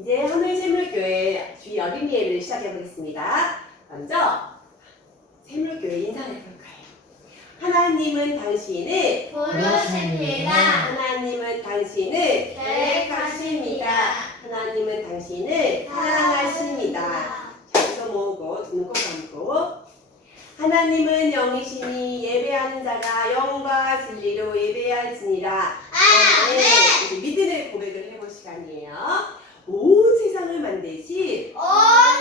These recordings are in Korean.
이제 하늘샘물교회 주의 어린이회를 시작해 보겠습니다. 먼저 샘물교회 인사를 해볼까요? 하나님은 당신을 부르십니다. 하나님은 당신을 계획하십니다. 하나님은 당신을 사랑하십니다. 자손 모으고 두 눈 꼭 감고 하나님은 영이시니 예배하는 자가 영과 진리로 예배할지니라. 이제 믿음의 고백을 해볼 시간이에요. 온 세상을 만드신 온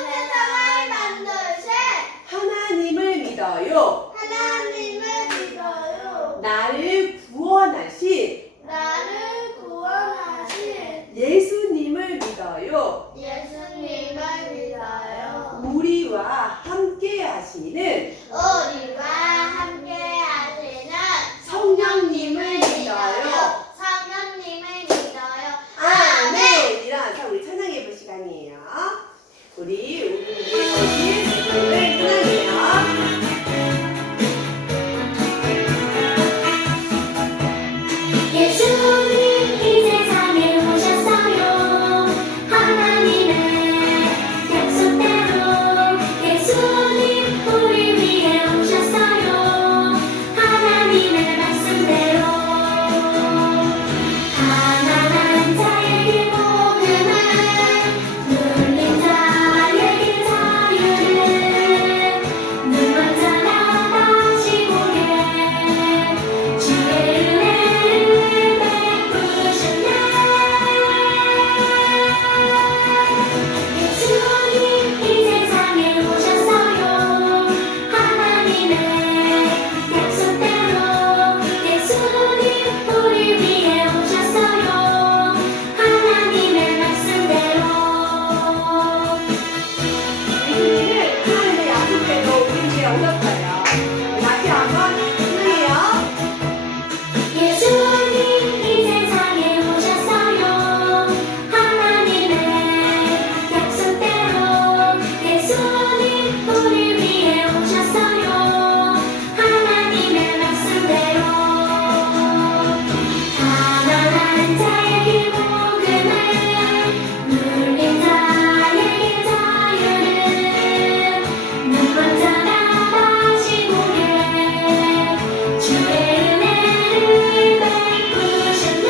세상을 만드신 하나님을 믿어요. 하나님을 믿어요. 나를 구원하신 나를 구원하신 예수님을 믿어요. 예수님을 믿어요. 우리와 함께 하시는 우리와 함께 하시는 성령님을 믿어요. 성령님을 믿어요. 아멘! 일어나서 우리 찬양해 볼 시간이에요. 우리의 거신 주님을 찬양해요. 예수님 이 세상에 오셨어요. 하나님의 약속대로 예수님 우리 위해 오셨어요. 하나님의 말씀대로 가난한 자에게 복음을 눌린 자에게 자유를 눈먼 자가 다시 보게 주의 은혜를 베푸셨네. 예수님 이 세상에 오셨어요. 하나님의 약속대로 예수님 우리 위해 오셨어요. 하나님의 말씀대로 예수님은 하나님의 약속대로 우리 위해 오셨어요. 다시 한번 찬양해요. 예수님 이 세상에 오셨어요. 하나님의 약속대로 예수님 우리 위해 오셨어요. 하나님의 말씀대로 가난한 자에게 복음을 눌린 자에게 자유를 눈먼 자가 다시 보게 주의 은혜를 베푸셨네.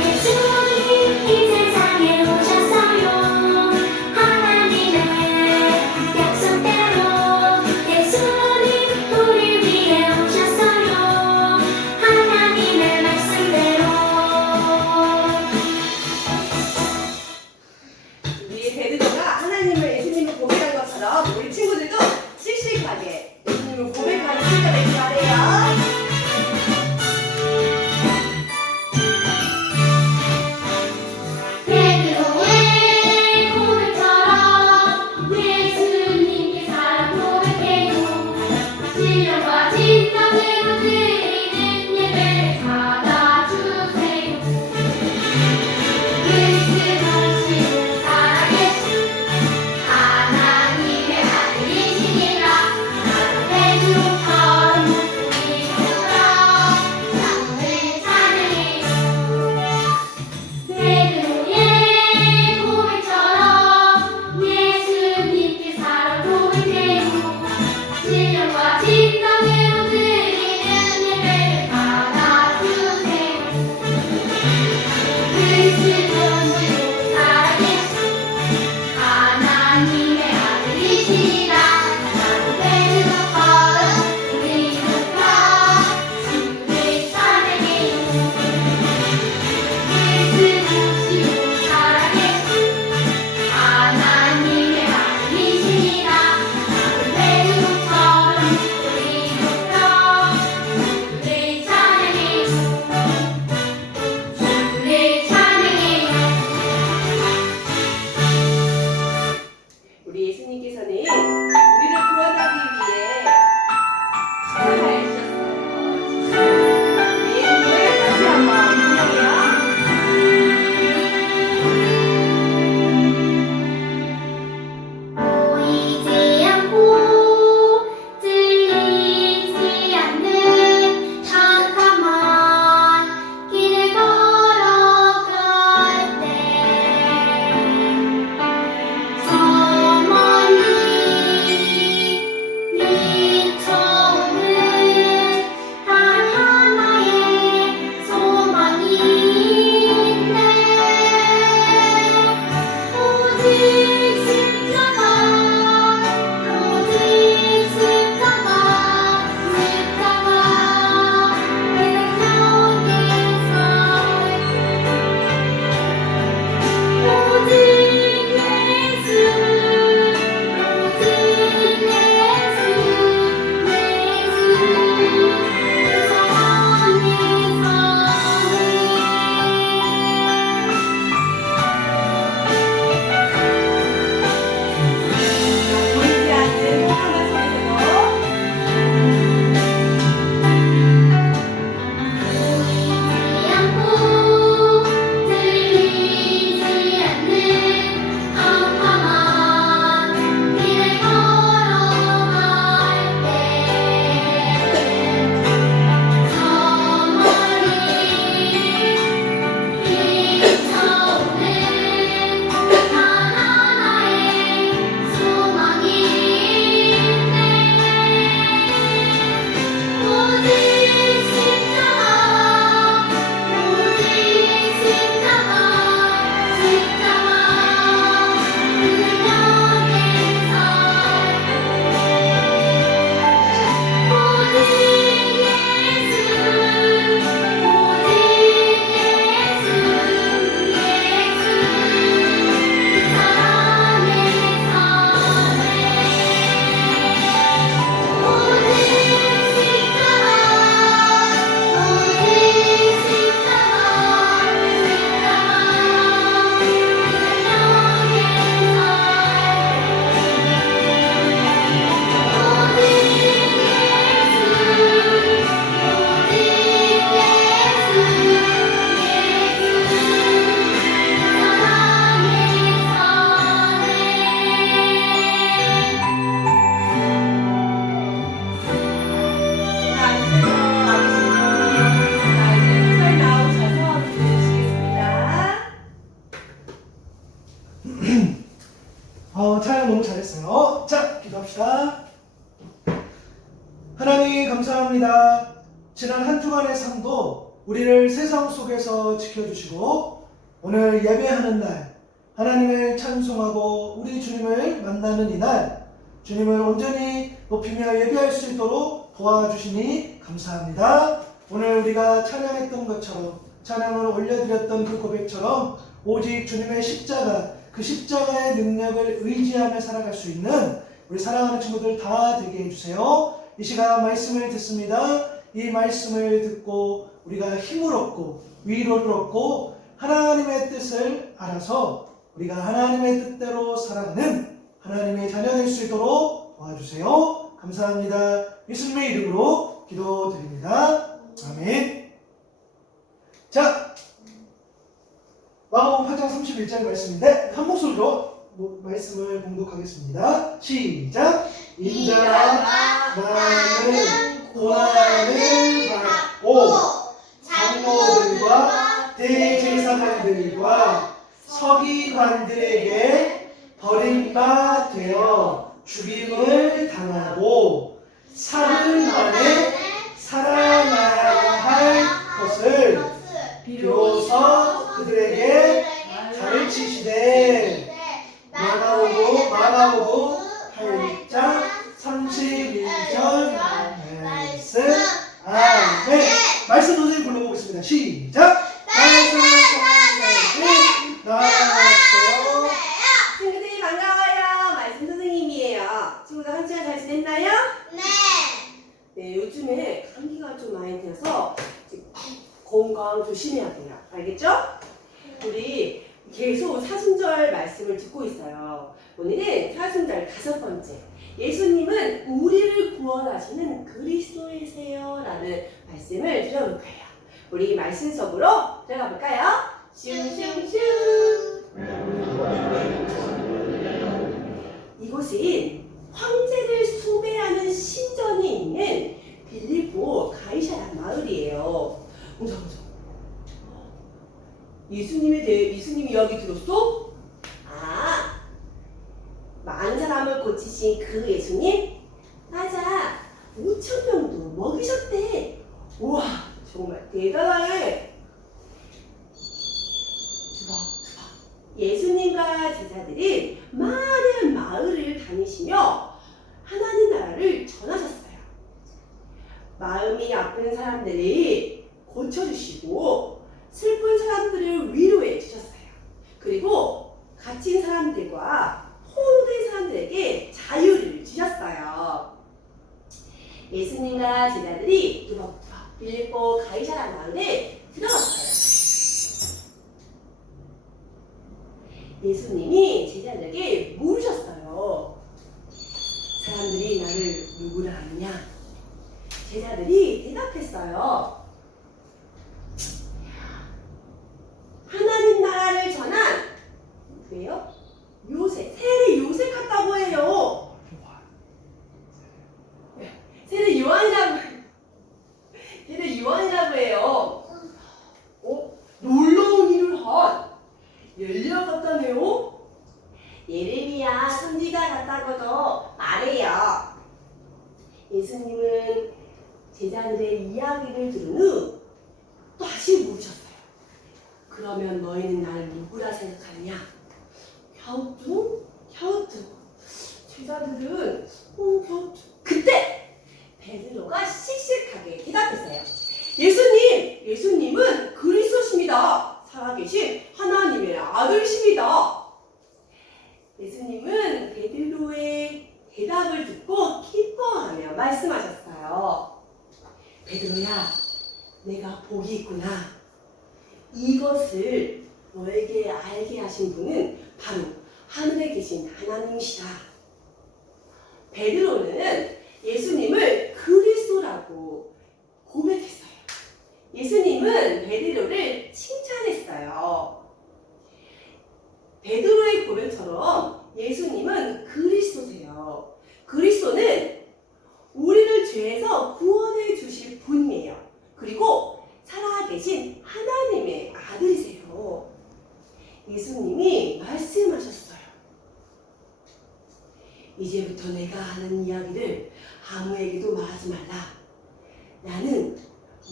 예수님 이 세상에 오셨어요. 하나님의 약속대로 예수님 우리 위해 오셨어요. 하나님의 말씀대로 우리 베드로가 하나님을 예수님을 고백한 것처럼 우리 친구들도 씩씩하게 예수님을 고백하는 시간 되길 바래요. 베드로의 고백처럼 예수님께 사랑 고백해요. 신령과 진정으로 드리는 예배를 받아주세요. 그리스도시로 살아계신 하나님의 아들이시니라. 나도 베드로처럼 목소리 들어 주님을 찬양해요. 베드로의 고백처럼 예수님께 사랑 고백해요. 신령과 진정으로 감사합니다. 지난 한 주간의 삶도 우리를 세상 속에서 지켜주시고 오늘 예배하는 날 하나님을 찬송하고 우리 주님을 만나는 이날 주님을 온전히 높이며 예배할 수 있도록 도와주시니 감사합니다. 오늘 우리가 찬양했던 것처럼 찬양을 올려드렸던 그 고백처럼 오직 주님의 십자가 그 십자가의 능력을 의지하며 살아갈 수 있는 우리 사랑하는 친구들 다 되게 해주세요. 이 시간 말씀을 듣습니다. 이 말씀을 듣고 우리가 힘을 얻고 위로를 얻고 하나님의 뜻을 알아서 우리가 하나님의 뜻대로 살아가는 하나님의 자녀 될 수 있도록 도와주세요. 감사합니다. 예수님의 이름으로 기도드립니다. 아멘. 자, 마가복음 8장 31절 말씀인데 한 목소리로 말씀을 봉독하겠습니다. 시작. 인자가 많은 고난을 받고 장로들과 대제사장들과 서기관들에게 버림받아 죽임을 당하고 사흘 만에 살아나야 할 것을 비로소 그들에게 가르치시되 마가복음 8장 31절 말씀. 아멘. 말씀 선생님 불러보겠습니다. 시작. 나왔어요. 친구들이 반가워요. 말씀 선생님이에요. 친구들 한 시간 잘 지냈나요? 네. 네, 요즘에 감기가 좀 많이 돼서 건강 조심해야 돼요. 알겠죠? 우리 계속 사순절 말씀을 듣고 있어요. 오늘은 사순절 5번째. 예수님은 우리를 구원하시는 그리스도이세요 라는 말씀을 들어볼 거예요. 우리 말씀 속으로 들어가 볼까요? 슝슝슝. 이곳은 황제를 숭배하는 신전이 있는 빌립보 가이사랴 마을이에요. 예수님에 대해 예수님 이야기 들었어? 아, 많은 사람을 고치신 그 예수님? 맞아, 5,000명도 먹이셨대. 우와, 정말 대단해. 예수님과 제자들은 많은 마을을 다니시며 하나님 나라를 전하셨어요. 마음이 아픈 사람들을 고쳐주시고 슬픈 사람들을 위로해 주셨어요. 그리고 갇힌 사람들과 포로된 사람들에게 자유를 주셨어요. 예수님과 제자들이 두벅두벅 빌립보 가이사랴 마을에 들어갔어요. 예수님이 제자들에게 물으셨어요. 사람들이 나를 누구라 하느냐? 제자들이 대답했어요. 하나님 나라를 전한 왜요? 요셉, 세례 요셉 같다고 해요. 세례 요한이라고 해요. 놀라운 일을 한 엘리야 같다네요. 예레미야 선지자 같다고도 말해요. 예수님은 제자들의 이야기를 들은 후 다시 물으셨어요. 그러면 너희는 나를 누구라 생각하느냐? 갸우뚱. 제자들은 갸우뚱. 그때 베드로가 씩씩하게 대답했어요. 예수님은 그리스도십니다. 살아계신 하나님의 아들이십니다. 예수님은 베드로의 대답을 듣고 기뻐하며 말씀하셨어요. 베드로야, 내가 복이 있구나. 이것을 너에게 알게 하신 분은 바로 하늘에 계신 하나님이시다. 베드로는 예수님을 그리스도라고 고백했어요. 예수님은 베드로를 칭찬했어요. 베드로의 고백처럼 예수님은 그리스도세요. 그리스도는 우리를 죄에서 구원해 주실 분이에요. 그리고 살아계신 하나님의 아들이세요. 예수님이 말씀하셨어요. 이제부터 내가 하는 이야기를 아무에게도 말하지 말라. 나는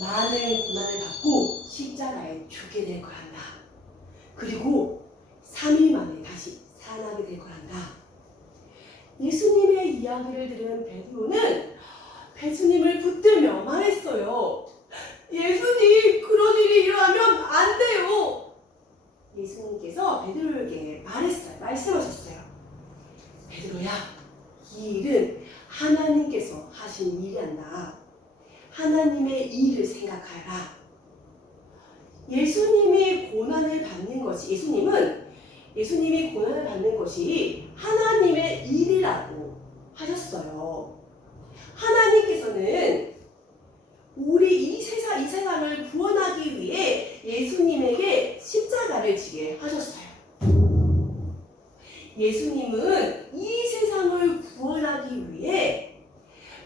많은 고난을 받고 십자가에 죽게 될 거란다. 그리고 3일 만에 다시 살아나게 될 거란다. 예수님의 이야기를 들은 베드로는 예수님을 붙들며 말했어요. 예수님, 그런 일이 일어나면 안 돼요. 예수님께서 베드로에게 말씀하셨어요. 베드로야, 이 일은 하나님께서 하신 일이란다. 하나님의 일을 생각하라. 예수님이 고난을 받는 것이, 예수님이 고난을 받는 것이 하나님의 일이라고 하셨어요. 하나님께서는 우리 이 세상을 구원하기 위해 예수님에게 십자가를 지게 하셨어요. 예수님은 이 세상을 구원하기 위해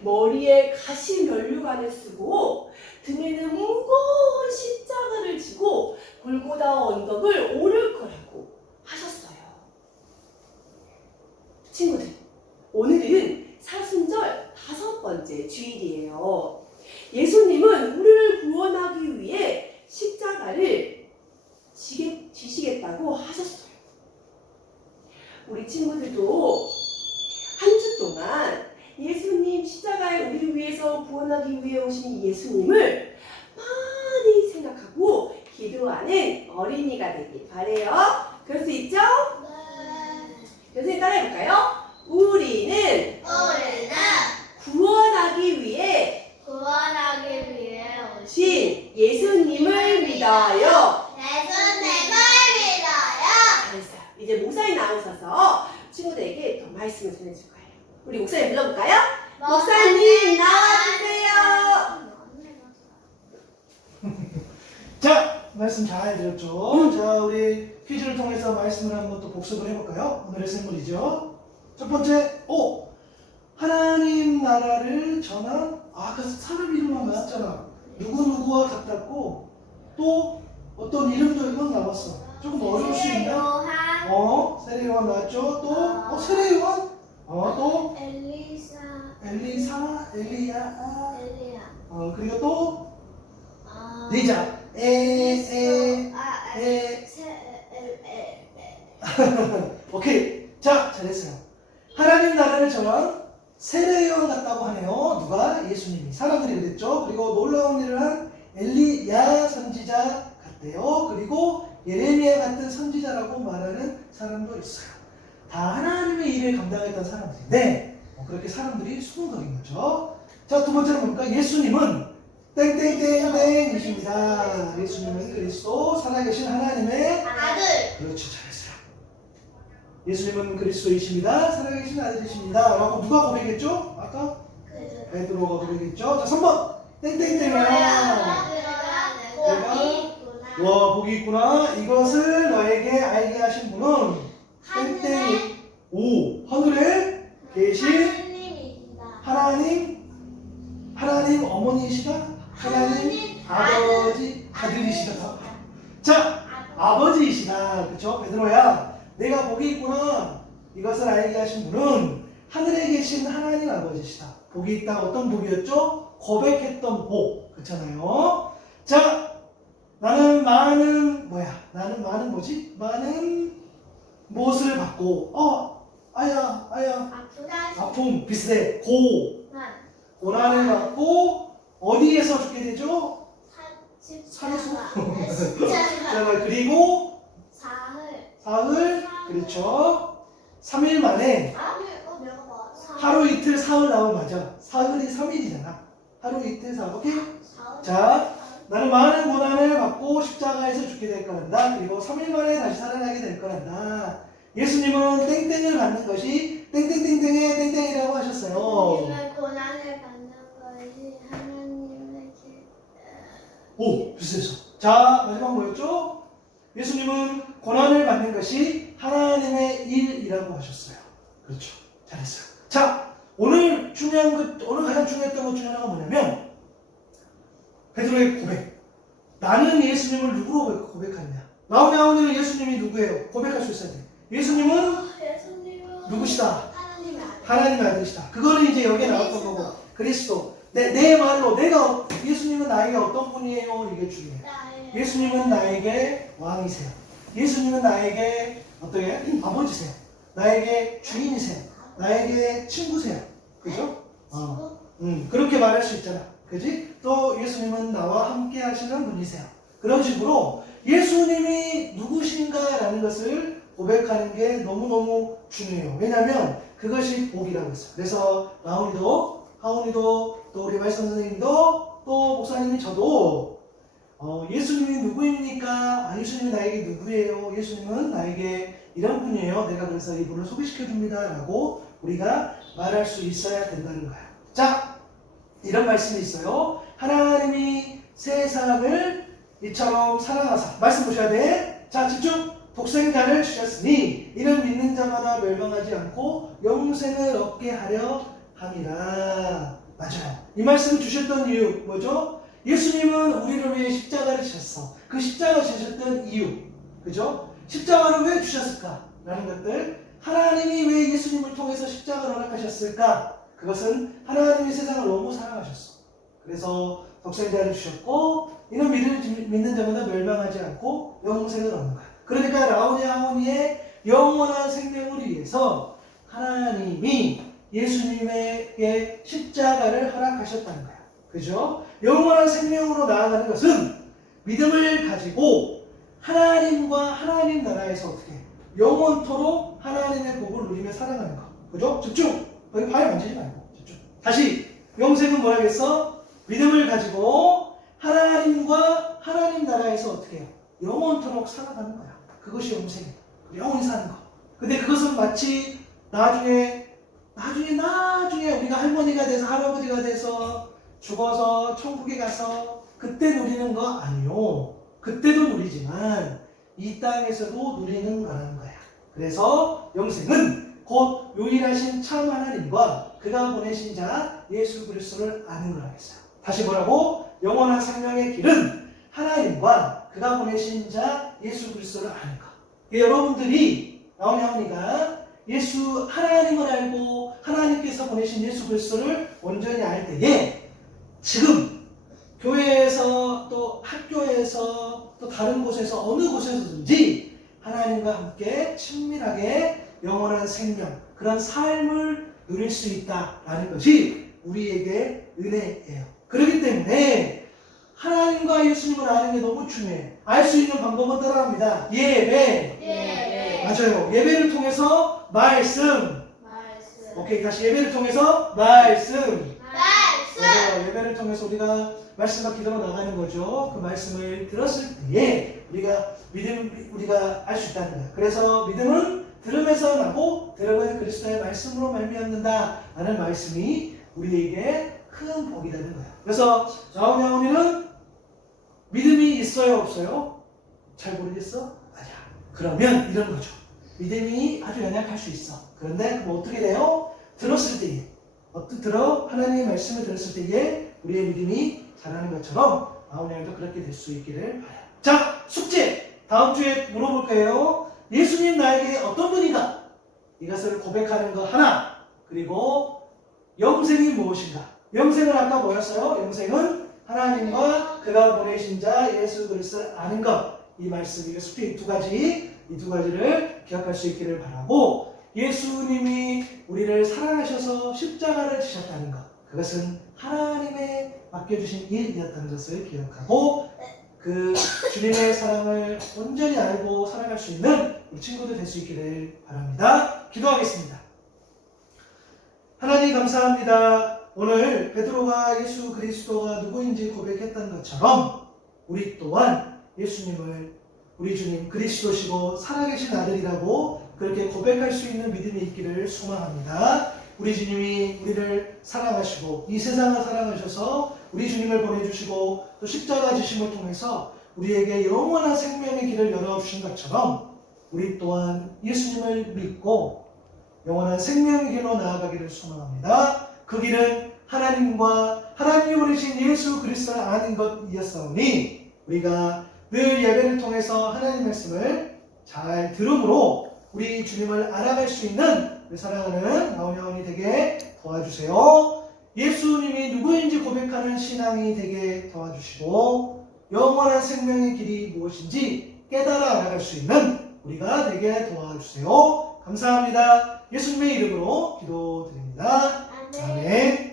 머리에 가시 면류관을 쓰고 등에는 무거운 십자가를 지고 골고다 언덕을 오를 거라고 하셨어요. 친구들, 오늘은 사순절 5번째 주일이에요. 예수님은 우리를 구원하기 위해 십자가를 지시겠다고 하셨어요. 우리 친구들도 한 주 동안 예수님 십자가에 우리를 위해서 구원하기 위해 오신 예수님을 많이 생각하고 기도하는 어린이가 되길 바래요. 그럴 수 있죠? 네. 교수님 따라해볼까요? 우리는 구원하기 위해 오신 예수님을 믿어요. 잘했어요. 이제 목사님 나오셔서 친구들에게 더 말씀을 전해줄 거예요. 우리 목사님 불러볼까요? 목사님 나와주세요. 자, 말씀 잘 들었죠? 자, 우리 퀴즈를 통해서 말씀을 한번 또 복습을 해볼까요? 오늘의 생물이죠. 첫 번째, 하나님 나라를 전한, 그 사람 이름만 나왔잖아. 누구누구와 같았고, 또 어떤 이름들만 나왔어. 조금 어려울 수 있나? 세례요한 나왔죠? 또, 세례요한? 또, 엘리사, 엘리야, 그리고 또, 리자, 오케이. 자, 잘했어요. 하나님 나라를 전한 세례요한 같다고 하네요. 누가? 예수님이. 사람들이 그랬죠. 그리고 놀라운 일을 한 엘리야 선지자 같대요. 그리고 예레미야 같은 선지자라고 말하는 사람도 있어요. 다 하나님의 일을 감당했던 사람들인데 그렇게 사람들이 수군거린 거죠. 자, 두 번째는 뭡니까? 예수님은 땡땡땡땡이십니다. 예수님은 그리스도 살아계신 하나님의 그렇죠. 잘했어요. 예수님은 그리스도이십니다. 살아계신 아들이십니다. 라고 누가 고백했죠? 아까 베드로가 고백했죠. 자, 3번 땡땡땡이야. 와, 복이 있구나. 이것을 너에게 알게 하신 분은 땡땡 하늘에 계신 하나님 어머니이시다. 하나님 아들이시다. 자, 아버지이시다. 그쵸? 베드로야, 내가 복이 있구나. 이것을 알게 하신 분은 하늘에 계신 하나님 아버지시다. 복이 있다. 어떤 복이었죠? 고백했던 복. 그렇잖아요. 자, 나는 많은 무엇을 받고 아픔 비슷해. 고난을 받고 어디에서 죽게 되죠? 산에서. 그리고 사흘 그렇죠. 3일 만에 하루 이틀 사흘 나오면 맞아. 사흘이 3일이잖아. 하루 이틀 사흘. 오케이? 자, 나는 많은 고난을 받고 십자가에서 죽게 될 거란다. 그리고 3일 만에 다시 살아나게 될 거란다. 예수님은 땡땡을 받는 것이 땡땡땡땡의 땡땡이라고 하셨어요. 고난을 받는 것이 하나님의 비슷했어. 자, 마지막 뭐였죠? 예수님은 고난을 받는 것이 하나님의 일이라고 하셨어요. 그렇죠. 잘했어요. 자, 오늘 가장 중요했던 것 중에 하나가 뭐냐면 베드로의 고백. 나는 예수님을 누구로 고백하느냐? 나오면 예수님이 누구예요? 고백할 수 있어야 돼. 예수님은 누구시다? 하나님의 아들이시다. 그거는 이제 여기에 나왔던 거고, 그리스도. 내 말로 내가 예수님은 나에게 어떤 분이에요? 이게 중요해요. 예수님은 나에게 왕이세요. 예수님은 나에게 어떻게 아버지세요. 나에게 주인이세요. 나에게 친구세요. 그죠? 그렇게 말할 수 있잖아. 그지? 또 예수님은 나와 함께 하시는 분이세요. 그런 식으로 예수님이 누구신가라는 것을 고백하는 게 너무너무 중요해요. 왜냐하면 그것이 복이라고 했어요. 그래서 라온이도, 하온이도, 또 우리 말씀 선생님도, 또 목사님이 저도 예수님이 누구입니까? 예수님이 나에게 누구예요? 예수님은 나에게 이런 분이에요. 내가 그래서 이분을 소개시켜 줍니다. 라고 우리가 말할 수 있어야 된다는 거예요. 자, 이런 말씀이 있어요. 하나님이 세상을 이처럼 사랑하사. 말씀 보셔야 돼. 자, 집중. 독생자를 주셨으니 이는 믿는 자마다 멸망하지 않고 영생을 얻게 하려 함이라. 맞아요. 이 말씀을 주셨던 이유 뭐죠? 예수님은 우리를 위해 십자가를 지셨어. 그 십자가 지셨던 이유, 그죠? 십자가를 왜 주셨을까? 라는 것들. 하나님이 왜 예수님을 통해서 십자가를 허락하셨을까? 그것은 하나님이 세상을 너무 사랑하셨어. 그래서 독생자를 주셨고 이는 믿는 자마다 멸망하지 않고 영생을 얻는 거야. 그러니까 라온이 하모니의 영원한 생명을 위해서 하나님이 예수님에게 십자가를 허락하셨다는 거야. 그죠? 영원한 생명으로 나아가는 것은 믿음을 가지고 하나님과 하나님 나라에서 어떻게 영원토록 하나님의 복을 누리며 살아가는 거. 그죠? 집중! 거기 파일 만지지 말고 집중. 다시 영생은 뭐라겠어? 믿음을 가지고 하나님과 하나님 나라에서 어떻게 해요? 영원토록 살아가는 거야. 그것이 영생이야. 영원히 사는 거. 근데 그것은 마치 나중에 우리가 할머니가 돼서 할아버지가 돼서 죽어서 천국에 가서 그때 누리는 거 아니요. 그때도 누리지만 이 땅에서도 누리는 거라는 거야. 그래서 영생은 곧 유일하신 참 하나님과 그가 보내신 자 예수 그리스도를 아는 거라 했어요. 다시 뭐라고? 영원한 생명의 길은 하나님과 그가 보내신 자 예수 그리스도를 아는 것. 여러분들이 나오냐오니가 예수 하나님을 알고 하나님께서 보내신 예수 그리스도를 온전히 알 때에 지금 교회에서 또 학교에서 또 다른 곳에서 어느 곳에서든지 하나님과 함께 친밀하게 영원한 생명 그런 삶을 누릴 수 있다라는 것이 우리에게 은혜예요. 그렇기 때문에 하나님과 예수님을 아는 게 너무 중요해. 알 수 있는 방법은 따라합니다. 예배. 맞아요. 예배를 통해서 말씀. 오케이, 다시 예배를 통해서 말씀. 맞아요. 예배를 통해서 우리가 말씀과 기도로 나가는 거죠. 그 말씀을 들었을 때에 우리가 알 수 있다는 거예요. 그래서 믿음은 들음에서 나고 들음은 그리스도의 말씀으로 말미암는다 라는 말씀이 우리에게 큰 복이 되는 거예요. 그래서 나오냐오니는 믿음이 있어요, 없어요? 잘 모르겠어? 아니야. 그러면 이런 거죠. 믿음이 아주 연약할 수 있어. 그런데 그럼 어떻게 돼요? 들었을 때에 하나님의 말씀을 들었을 때에 우리의 믿음이 자라는 것처럼 나오냐오니도 그렇게 될 수 있기를 바라요. 자, 숙제! 다음 주에 물어볼 거예요. 예수님 나에게 어떤 분인가? 이것을 고백하는 거 하나. 그리고 영생이 무엇인가? 영생은 아까 뭐였어요? 영생은 하나님과 그가 보내신 자 예수 그리스도를 아는 것. 이 말씀, 이 숙제 이 두 가지를 기억할 수 있기를 바라고 예수님이 우리를 사랑하셔서 십자가를 지셨다는 것. 그것은 하나님의 맡겨주신 일이었다는 것을 기억하고 그 주님의 사랑을 온전히 알고 살아갈 수 있는 우리 친구들 될 수 있기를 바랍니다. 기도하겠습니다. 하나님 감사합니다. 오늘 베드로가 예수 그리스도가 누구인지 고백했던 것처럼 우리 또한 예수님을 우리 주님 그리스도시고 살아계신 아들이라고 그렇게 고백할 수 있는 믿음이 있기를 소망합니다. 우리 주님이 우리를 사랑하시고 이 세상을 사랑하셔서 우리 주님을 보내주시고 또 십자가 지심을 통해서 우리에게 영원한 생명의 길을 열어주신 것처럼 우리 또한 예수님을 믿고 영원한 생명의 길로 나아가기를 소망합니다. 그 길은 하나님과 하나님이 보내신 예수 그리스도를 아는 것이었사오니 우리가 늘 예배를 통해서 하나님 말씀을 잘 들음으로 우리 주님을 알아갈 수 있는 우리 사랑하는 나오냐오니 되게 도와주세요. 예수님이 누구인지 고백하는 신앙이 되게 도와주시고 영원한 생명의 길이 무엇인지 깨달아 알아갈 수 있는 우리가 되게 도와주세요. 감사합니다. 예수님의 이름으로 기도드립니다. 아멘. 아멘.